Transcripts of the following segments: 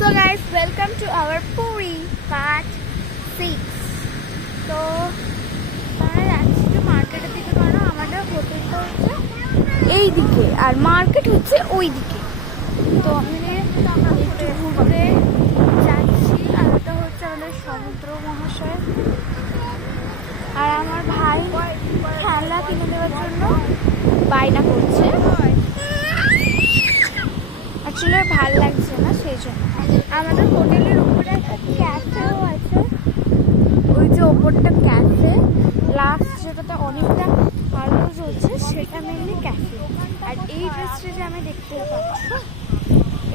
So guys, welcome to our Puri part 6. তো আমরা যাচ্ছি তো মার্কেটের দিকে, কারণ আমাদের হোটেলটা হচ্ছে এই দিকে আর মার্কেট হচ্ছে ওই দিকে। তো আমরা একটু ঘুরতে যাচ্ছি, আর এটা হচ্ছে আমাদের সমুদ্র মহাশয়। আর আমার ভাই খেলনা কিনে দেওয়ার জন্য বায়না করছে, আসলে ভাল লাগছে না সেই জন্য। আমাদের হোটেলের উপরে একটা ক্যাফেও আছে, ওই যে ওপরটা ক্যাফে, লাস্ট যেটাতে অনেকটা আলো জ্বলছে সেটা মেনলি ক্যাফে। আর এই ড্রেসটা যে আমি দেখতে পাচ্ছি,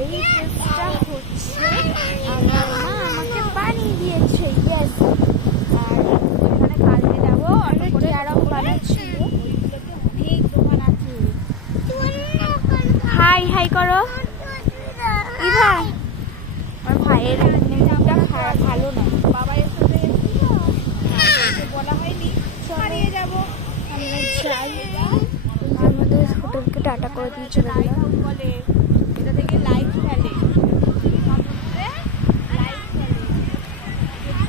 এই ড্রেসটা হচ্ছে আমার মা আমাকে বানিয়ে দিয়েছে। ইয়েস। আর এখানে কালকে যাবো, অনেক আরাম বানাচ্ছিল। হাই হাই করো ইভা। আমার ভাইয়ের নেমটা ভালো না, বাবা এর সাথে বলা হয়নি সরিয়ে যাবো। আমরা যাই, আমাদের হোটেলকে টাটা করে দিয়ে চলে গেলাম। বলে এটা থেকে লাইট ফেলে, সমুদ্রে লাইট ফেলে,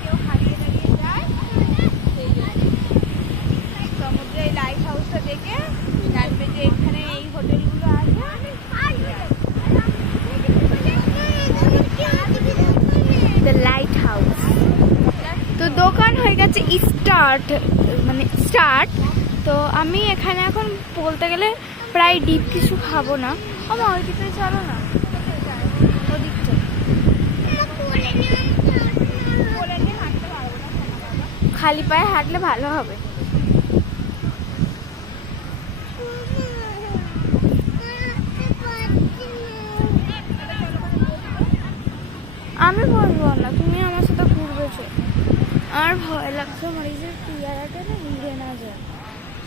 কেউ হারিয়ে দাঁড়িয়ে যায় সেই জন্য। সমুদ্রে এই লাইট হাউসটা দেখে জানবে যে এখানে এই হোটেলগুলো আছে। Light house. তো দোকান হয়ে গেছে স্টার্ট। তো আমি এখানে এখন বলতে গেলে প্রায় ডিপ কিছু খাবো না। আমার ওই দিকটায় চলো না, ওদিকটা খালি পায়ে হাঁটলে ভালো হবে। আমি বলবো না, তুমি আমার সাথে ঘুরবে। আর ভয় লাগছে, আমার এই যে পিয়ারাটা না উড়ে না যায়।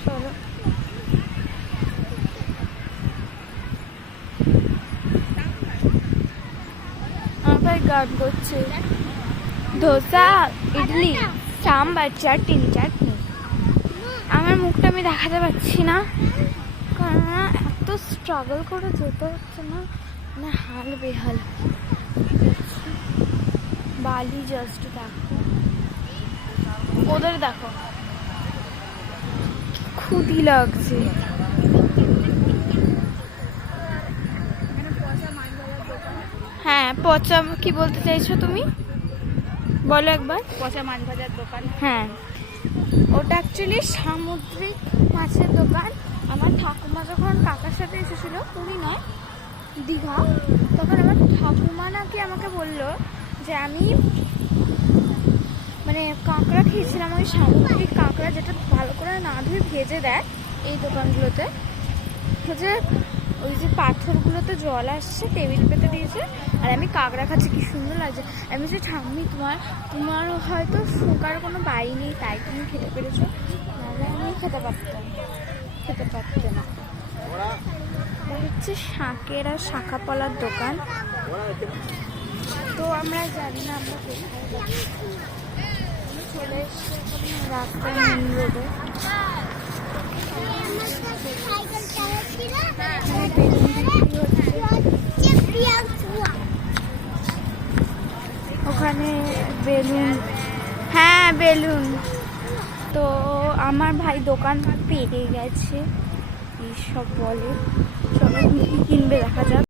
চলো আমার গান করছে ধোসা, ইডলি, সাম্বার, চাটনি। আমার মুখটা আমি দেখাতে পারছি না, কারণ এত স্ট্রাগল করে যেতে হচ্ছে না, মানে হাল বেহাল। বালি জাস্ট দেখো, ওদের দেখো খুবই লাগছে। হ্যাঁ, পচা কি বলতে চাইছো তুমি, বলো একবার। পচা মাছ ভাজার দোকান। হ্যাঁ, ওটা অ্যাকচুয়ালি সামুদ্রিক মাছের দোকান। আমার ঠাকুমা যখন কাকার সাথে এসেছিল, পুরী নয় দীঘা, তখন আমার ঠাকুমা নাকি আমাকে বললো যে আমি মানে কাঁকড়া খেয়েছিলাম, ওই সামুদ্রিক কাঁকড়া যেটা ভালো করে না ধুয়ে ভেজে দেয় এই দোকানগুলোতে। যে ওই যে পাথরগুলোতে জল আসছে, টেবিল পেতে দিয়েছে, আর আমি কাঁকড়া খাচ্ছি, কি সুন্দর লাগছে। আমি যে ঠাম্মি তোমার হয়তো সুগার কোনো বাড়ি নেই, তাই তুমি খেতে পেরেছো, নাহলে আমি খেতে পারতে না। হচ্ছে শাঁকের আর শাঁখা পলার দোকান। তো আমরা জানি না আমরা কোথায় যাচ্ছি। চলে এসছি রাস্তায় মেন রোডে। ওখানে বেলুন, হ্যাঁ বেলুন। তো আমার ভাই দোকান পেয়ে গেছে, এইসব বলে। চলো কি কিনবে দেখা যাক।